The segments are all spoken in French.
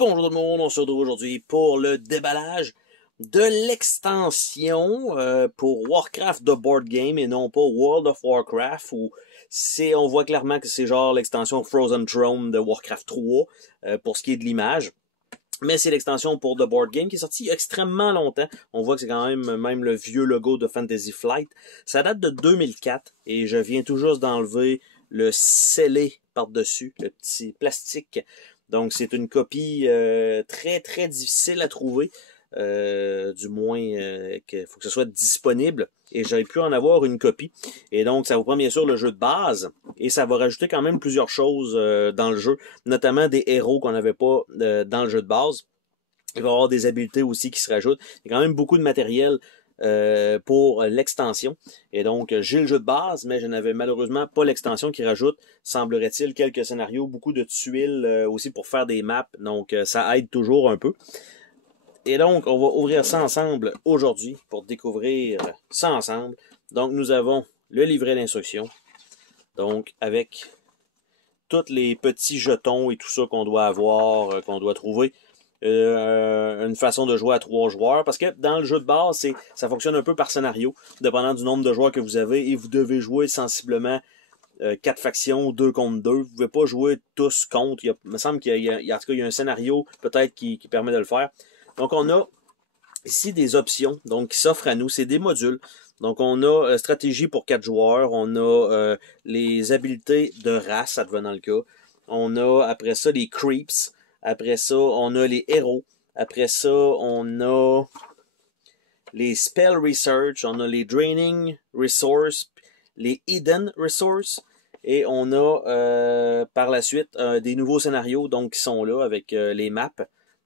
Bonjour tout le monde, on se retrouve aujourd'hui pour le déballage de l'extension pour Warcraft The Board Game et non pas World of Warcraft où on voit clairement que c'est genre l'extension Frozen Throne de Warcraft 3 pour ce qui est de l'image. Mais c'est l'extension pour The Board Game qui est sortie il y a extrêmement longtemps. On voit que c'est quand même le vieux logo de Fantasy Flight. Ça date de 2004 et je viens tout juste d'enlever le scellé par-dessus, le petit plastique. Donc c'est une copie très très difficile à trouver. Du moins qu'il faut que ce soit disponible et j'aurais pu en avoir une copie et donc ça vous prend bien sûr le jeu de base et ça va rajouter quand même plusieurs choses dans le jeu, notamment des héros qu'on n'avait pas dans le jeu de base. Il va y avoir des habiletés aussi qui se rajoutent. Il y a quand même beaucoup de matériel pour l'extension et donc j'ai le jeu de base mais je n'avais malheureusement pas l'extension qui rajoute, semblerait-il, quelques scénarios, beaucoup de tuiles aussi pour faire des maps, donc ça aide toujours un peu. Et donc, on va ouvrir ça ensemble aujourd'hui pour découvrir ça ensemble. Donc, nous avons le livret d'instruction. Donc, avec tous les petits jetons et tout ça qu'on doit avoir, qu'on doit trouver. Une façon de jouer à 3 joueurs. Parce que dans le jeu de base, ça fonctionne un peu par scénario, dépendant du nombre de joueurs que vous avez. Et vous devez jouer sensiblement 4 factions, 2 contre 2. Vous ne pouvez pas jouer tous contre. Il me semble qu'il y a un scénario peut-être qui permet de le faire. Donc, on a ici des options donc qui s'offrent à nous. C'est des modules. Donc, on a stratégie pour 4 joueurs. On a les habiletés de race, advenant le cas. On a, après ça, les creeps. Après ça, on a les héros. Après ça, on a les spell research. On a les draining resource. Les hidden resource. Et on a, par la suite, des nouveaux scénarios donc qui sont là avec les maps.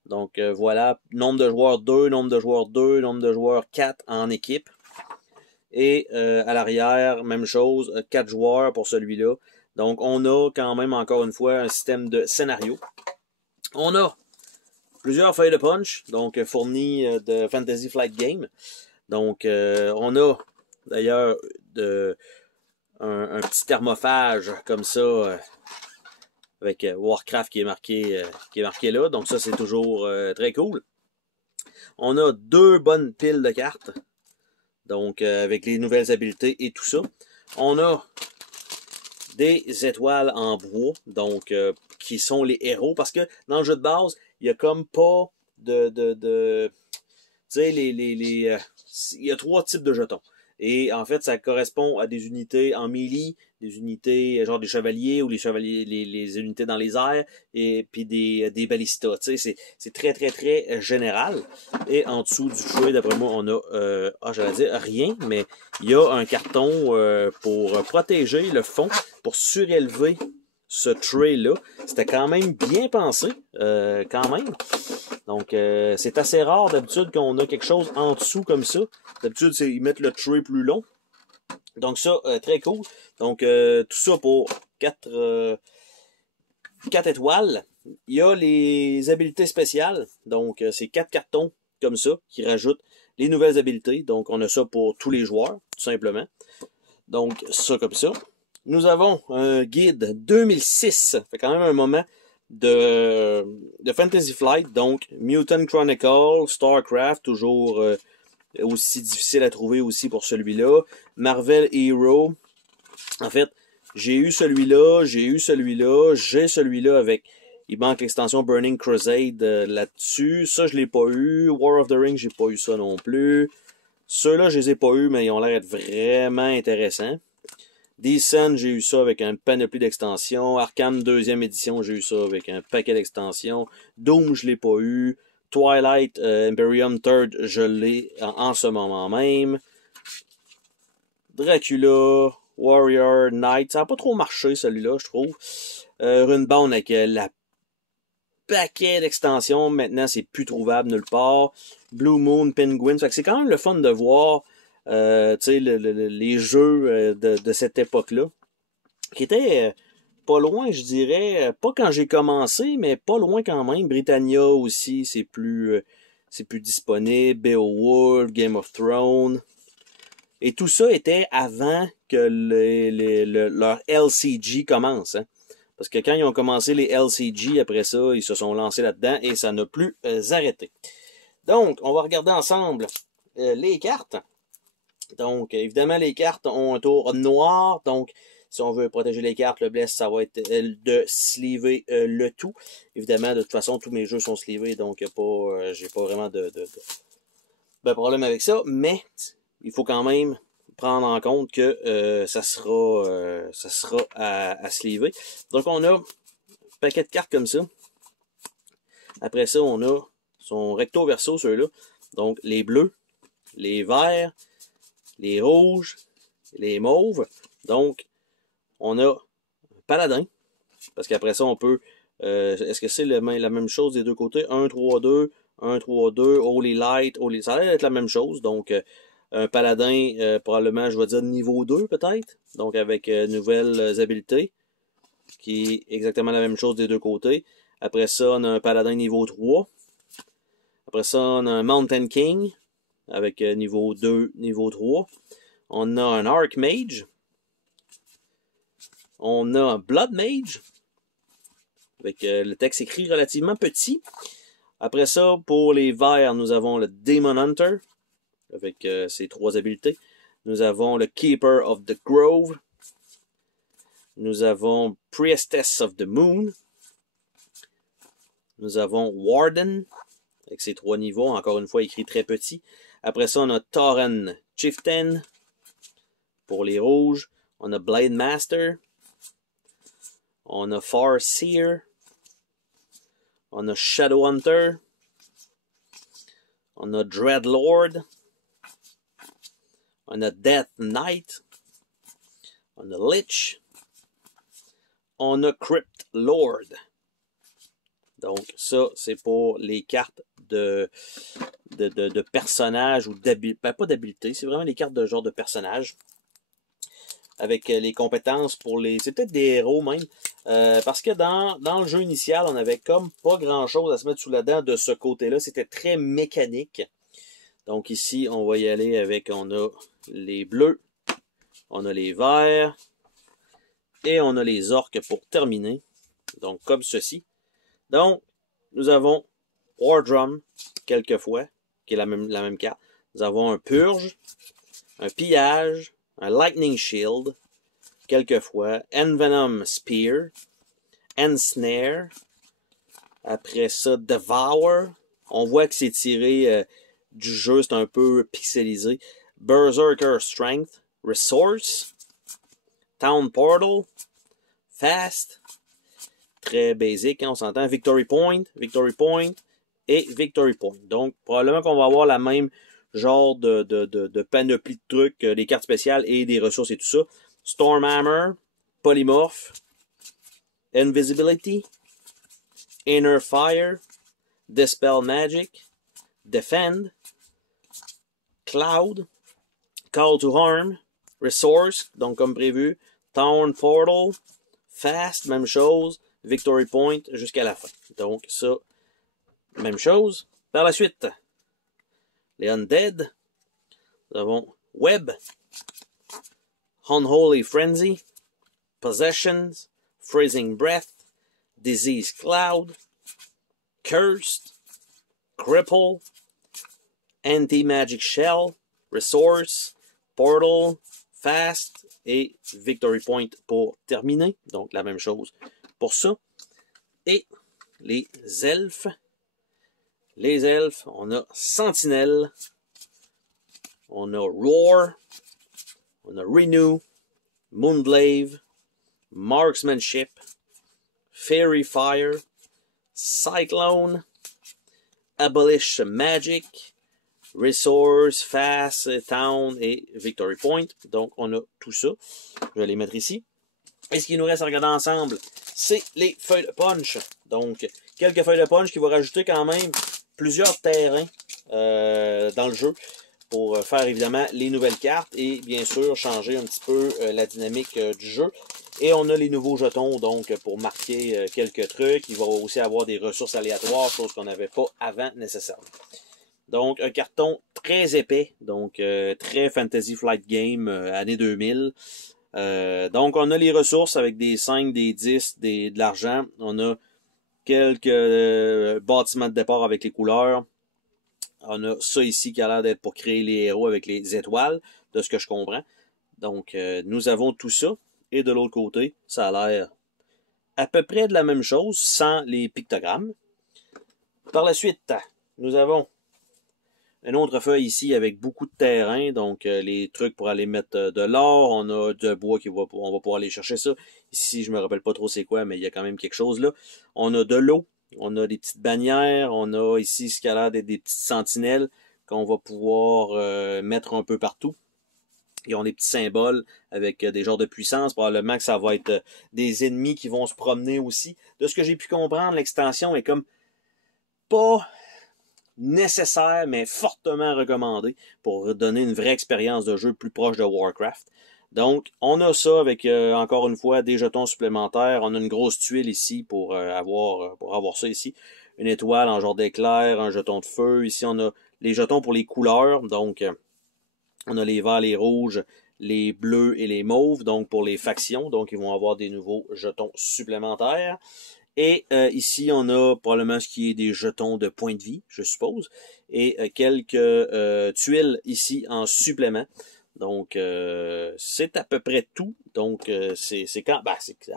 Donc voilà, nombre de joueurs 2, nombre de joueurs 2, nombre de joueurs 4 en équipe. Et à l'arrière, même chose, 4 joueurs pour celui-là. Donc on a quand même encore une fois un système de scénario. On a plusieurs feuilles de punch, donc fournies de Fantasy Flight Game. Donc on a d'ailleurs un petit thermophage comme ça. Avec Warcraft qui est marqué là. Donc ça, c'est toujours très cool. On a 2 bonnes piles de cartes. Donc avec les nouvelles habiletés et tout ça. On a des étoiles en bois. Donc qui sont les héros. Parce que dans le jeu de base, il n'y a comme pas de tu sais, il y a 3 types de jetons. Et en fait, ça correspond à des unités en melee, des unités genre des chevaliers ou les unités dans les airs, et puis des balistas. Tu sais, c'est très très très général. Et en dessous du tray, d'après moi, on a, j'allais dire rien, mais il y a un carton pour protéger le fond, pour surélever ce tray-là. C'était quand même bien pensé, quand même. Donc, c'est assez rare d'habitude qu'on a quelque chose en dessous comme ça. D'habitude, ils mettent le tray plus long. Donc ça, très cool. Donc, tout ça pour 4 étoiles. Il y a les habiletés spéciales. Donc, c'est 4 cartons comme ça qui rajoutent les nouvelles habiletés. Donc, on a ça pour tous les joueurs, tout simplement. Donc, ça comme ça. Nous avons un guide 2006. Ça fait quand même un moment de Fantasy Flight. Donc, Mutant Chronicle, StarCraft, toujours aussi difficile à trouver aussi pour celui-là. Marvel Hero. En fait, j'ai eu celui-là, j'ai celui-là avec... Il manque l'extension Burning Crusade là-dessus. Ça, je l'ai pas eu. War of the Ring, j'ai pas eu ça non plus. Ceux-là, je les ai pas eu, mais ils ont l'air d'être vraiment intéressants. Descent, j'ai eu ça avec un panoplie d'extensions. Arkham 2e édition, j'ai eu ça avec un paquet d'extensions. Doom, je l'ai pas eu. Twilight Imperium 3rd, je l'ai en ce moment même. Dracula, Warrior, Knight, ça n'a pas trop marché celui-là, je trouve. Runebound avec la paquet d'extensions, maintenant c'est plus trouvable nulle part. Blue Moon, Penguin, c'est quand même le fun de voir les jeux de cette époque-là, qui étaient pas loin, je dirais, pas quand j'ai commencé, mais pas loin quand même. Britannia aussi, c'est plus disponible. Beowulf, Game of Thrones. Et tout ça était avant que leur LCG commence. Hein? Parce que quand ils ont commencé les LCG, après ça, ils se sont lancés là-dedans et ça n'a plus arrêté. Donc, on va regarder ensemble les cartes. Donc, évidemment, les cartes ont un tour noir. Donc, si on veut protéger les cartes, le bless, ça va être de sleever le tout. Évidemment, de toute façon, tous mes jeux sont sleevés, donc j'ai pas vraiment de problème avec ça. Mais, il faut quand même prendre en compte que ça sera à sleever. Donc, on a un paquet de cartes comme ça. Après ça, on a son recto verso, ceux-là. Donc, les bleus, les verts, les rouges, les mauves. Donc, on a paladin. Parce qu'après ça, on peut... est-ce que c'est la même chose des deux côtés? 1, 3, 2, 1, 3, 2, Holy Light, Holy... Ça a l'air d'être la même chose. Donc, un paladin, probablement, je vais dire niveau 2 peut-être. Donc, avec nouvelles habiletés. Qui est exactement la même chose des deux côtés. Après ça, on a un paladin niveau 3. Après ça, on a un Mountain King. Avec niveau 2, niveau 3. On a un Archmage. On a un Blood Mage. Avec le texte écrit relativement petit. Après ça, pour les verts, nous avons le Demon Hunter. Avec ses 3 habiletés. Nous avons le Keeper of the Grove. Nous avons Priestess of the Moon. Nous avons Warden. Avec ses 3 niveaux. Encore une fois, écrit très petit. Après ça, on a Tauren Chieftain. Pour les rouges. On a Blade Master. On a Farseer. On a Shadowhunter. On a Dreadlord. On a Death Knight. On a Lich. On a Crypt Lord. Donc, ça, c'est pour les cartes de personnages ou d'habileté. Ben, pas d'habileté, c'est vraiment les cartes de genre de personnages. Avec les compétences pour les... C'est peut-être des héros même. Parce que dans le jeu initial, on avait comme pas grand-chose à se mettre sous la dent de ce côté-là. C'était très mécanique. Donc ici, on va y aller avec... On a les bleus. On a les verts. Et on a les orques pour terminer. Donc comme ceci. Donc, nous avons War Drum, quelquefois, qui est la même carte. Nous avons un Purge, un Pillage, un Lightning Shield, quelquefois, Envenom Spear, Ensnare, après ça, Devour. On voit que c'est tiré du jeu, c'est un peu pixelisé. Berserker Strength, Resource, Town Portal, Fast, très basique, hein, on s'entend, Victory Point et Victory Point. Donc, probablement qu'on va avoir la même genre de panoplie de trucs, des cartes spéciales et des ressources et tout ça. Stormhammer, Polymorph, Invisibility, Inner Fire, Dispel Magic, Defend, Cloud, Call to Harm, Resource, donc comme prévu, Town Portal, Fast, même chose, Victory Point jusqu'à la fin. Donc ça, même chose. Par la suite, les Undead, nous avons Web, Unholy Frenzy, Possessions, Freezing Breath, Disease Cloud, Cursed, Cripple, Anti-Magic Shell, Resource, Portal, Fast et Victory Point pour terminer. Donc la même chose pour ça. Et les elfes. Les elfes, on a Sentinelle, on a Roar, on a Renew, Moonglaive, Marksmanship, Fairy Fire, Cyclone, Abolish Magic, Resource, Fast, Town et Victory Point. Donc, on a tout ça. Je vais les mettre ici. Et ce qu'il nous reste à regarder ensemble, c'est les feuilles de punch. Donc, quelques feuilles de punch qui vont rajouter quand même plusieurs terrains dans le jeu pour faire évidemment les nouvelles cartes et bien sûr changer un petit peu la dynamique du jeu. Et on a les nouveaux jetons donc pour marquer quelques trucs. Il va aussi avoir des ressources aléatoires, chose qu'on n'avait pas avant nécessairement. Donc un carton très épais, donc très Fantasy Flight Game année 2000. Donc, on a les ressources avec des 5, des 10, de l'argent. On a quelques bâtiments de départ avec les couleurs. On a ça ici qui a l'air d'être pour créer les héros avec les étoiles, de ce que je comprends. Donc, nous avons tout ça. Et de l'autre côté, ça a l'air à peu près de la même chose, sans les pictogrammes. Par la suite, nous avons une autre feuille ici avec beaucoup de terrain, donc les trucs pour aller mettre de l'or. On a de bois on va pouvoir aller chercher ça. Ici, je me rappelle pas trop c'est quoi, mais il y a quand même quelque chose là. On a de l'eau, on a des petites bannières, on a ici ce qui a l'air d'être des petites sentinelles qu'on va pouvoir mettre un peu partout. Ils ont des petits symboles avec des genres de puissance. Probablement que ça va être des ennemis qui vont se promener aussi. De ce que j'ai pu comprendre, l'extension est comme pas nécessaire, mais fortement recommandée pour donner une vraie expérience de jeu plus proche de Warcraft. Donc, on a ça avec, encore une fois, des jetons supplémentaires. On a une grosse tuile ici pour avoir ça ici. Une étoile en genre d'éclair, un jeton de feu. Ici, on a les jetons pour les couleurs. Donc, on a les verts, les rouges, les bleus et les mauves, donc pour les factions. Donc, ils vont avoir des nouveaux jetons supplémentaires. Et ici, on a probablement ce qui est des jetons de points de vie, je suppose, et quelques tuiles ici en supplément. Donc, c'est à peu près tout. Donc, c'est à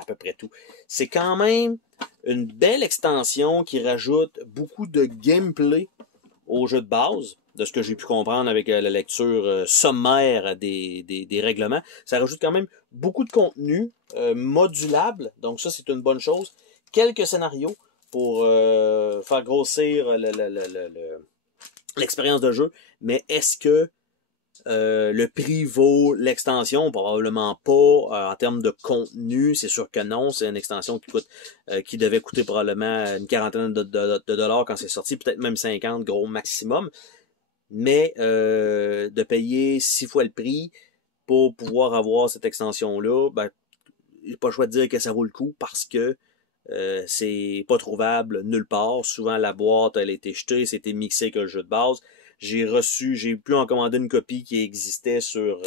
peu près tout. C'est quand même une belle extension qui rajoute beaucoup de gameplay au jeu de base, de ce que j'ai pu comprendre avec la lecture sommaire des règlements. Ça rajoute quand même beaucoup de contenu modulable, donc ça c'est une bonne chose. Quelques scénarios pour faire grossir l'expérience de jeu, mais est-ce que le prix vaut l'extension? Probablement pas. En termes de contenu, c'est sûr que non. C'est une extension qui devait coûter probablement une quarantaine de dollars quand c'est sorti, peut-être même 50 gros maximum. Mais de payer 6 fois le prix pour pouvoir avoir cette extension-là, ben, j'ai pas le choix de dire que ça vaut le coup parce que c'est pas trouvable nulle part. Souvent, la boîte, elle a été jetée, c'était mixé avec le jeu de base. J'ai pu en commander une copie qui existait sur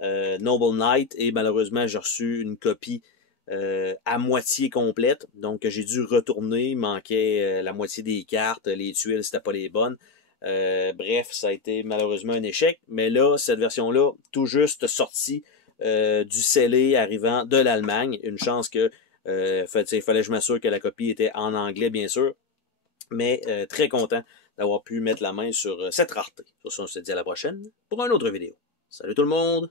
Noble Knight et malheureusement, j'ai reçu une copie à moitié complète. Donc, j'ai dû retourner. Il manquait la moitié des cartes, les tuiles, c'était pas les bonnes. Bref, ça a été malheureusement un échec. Mais là, cette version-là, tout juste sortie du scellé arrivant de l'Allemagne. Une chance que il fallait que je m'assure que la copie était en anglais, bien sûr. Mais très content d'avoir pu mettre la main sur cette rareté. Sur ce, on se dit à la prochaine pour une autre vidéo. Salut tout le monde!